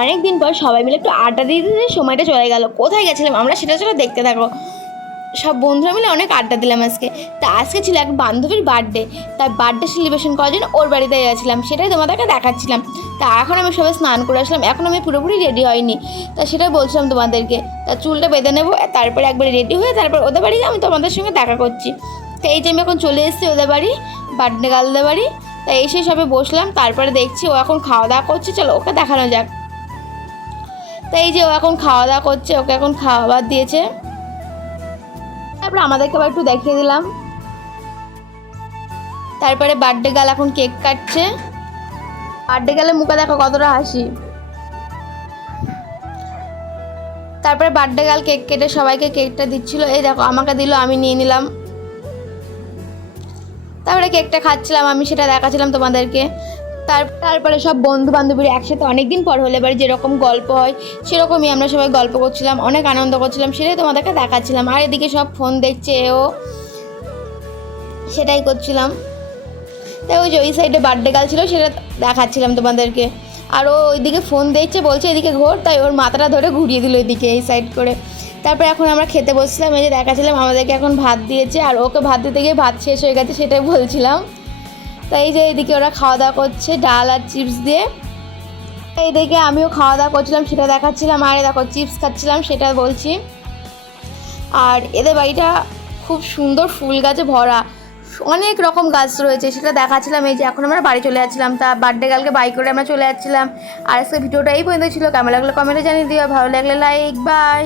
অনেক দিন পর সবাই মিলে একটু আড্ডা দিতে দিতে সময়টা চলে গেল। কোথায় গেছিলাম আমরা সেটা চলো দেখতে থাকো। সব বন্ধুরা মিলে অনেক আড্ডা দিলাম আজকে। তা আজকে ছিল এক বান্ধবীর বার্থডে, তার বার্থডে সেলিব্রেশন করার জন্য ওর বাড়িতে গেছিলাম, সেটাই তোমাদেরকে দেখাচ্ছিলাম। তা এখন আমি সবাই স্নান করে আসলাম, এখন আমি পুরোপুরি রেডি হয়নি, তা সেটাই বলছিলাম তোমাদেরকে। তা চুলটা বেঁধে নেবো, তারপরে একবার রেডি হয়ে তারপর ওদের বাড়ি আমি তোমাদের সঙ্গে দেখা করছি। তো এই যে আমি এখন চলে এসেছি ওদের বাড়ি, বার্থডে গার্লদের বাড়ি। তা এসে সবে বসলাম, তারপরে দেখছি ও এখন খাওয়া দাওয়া করছে, চলো ওকে দেখানো যাক। তাই এই যে ও এখন খাওয়া দাওয়া করছে, ওকে এখন খাবার দিয়েছে, তারপরে আমাদেরকে আবার একটু দেখিয়ে দিলাম। তারপরে বার্থডে গার্ল এখন কেক কাটছে। বার্থডে গার্লের মুখে দেখো কতটা হাসি। তারপরে বার্থডে গার্ল কেক কেটে সবাইকে কেকটা দিচ্ছিল, এই দেখো আমাকে দিল, আমি নিয়ে নিলাম। তারপরে কেকটা খাচ্ছিলাম আমি, সেটা দেখাচ্ছিলাম তোমাদেরকে। তারপরে সব বন্ধু বান্ধবীরা একসাথে অনেকদিন পর হলে এবার যেরকম গল্প হয় সেরকমই আমরা সবাই গল্প করছিলাম, অনেক আনন্দ করছিলাম, সেটাই তোমাদেরকে দেখাচ্ছিলাম। আর এদিকে সব ফোন দেখছে ও, সেটাই করছিলাম। তাই ওই যে ওই সাইডে বার্থডে গার্ল ছিল সেটা দেখাচ্ছিলাম তোমাদেরকে। আর ও ওইদিকে ফোন দেখছে, বলছে এদিকে ঘোর, তাই ওর মাথাটা ধরে ঘুরিয়ে দিল এদিকে এই সাইড করে। তারপরে এখন আমরা খেতে বসছিলাম, এই যে দেখাচ্ছিলাম আমাদেরকে এখন ভাত দিয়েছে, আর ওকে ভাত দিতে গিয়ে ভাত শেষ হয়ে গেছে সেটাই বলছিলাম। তাই যে এইদিকে ওরা খাওয়া দাওয়া করছে ডাল আর চিপস দিয়ে। এইদিকে আমিও খাওয়া দাওয়া করছিলাম, সেটা দেখাচ্ছিলাম। আর দেখো চিপস খাচ্ছিলাম, সেটা বলছি। আর এদের বাড়িটা খুব সুন্দর ফুল গাছে ভরা, অনেক রকম গাছ রয়েছে, সেটা দেখাচ্ছিলাম। এই যে এখন আমরা বাড়ি চলে যাচ্ছিলাম, তা বার্থডে গার্লকে বাইক করে আমরা চলে যাচ্ছিলাম। আর আজকে ভিডিওটা এই পর্যন্ত ছিল, কেমন লাগলো কমেন্টে জানিয়ে দিও, ভালো লাগলে লাইক, বাই।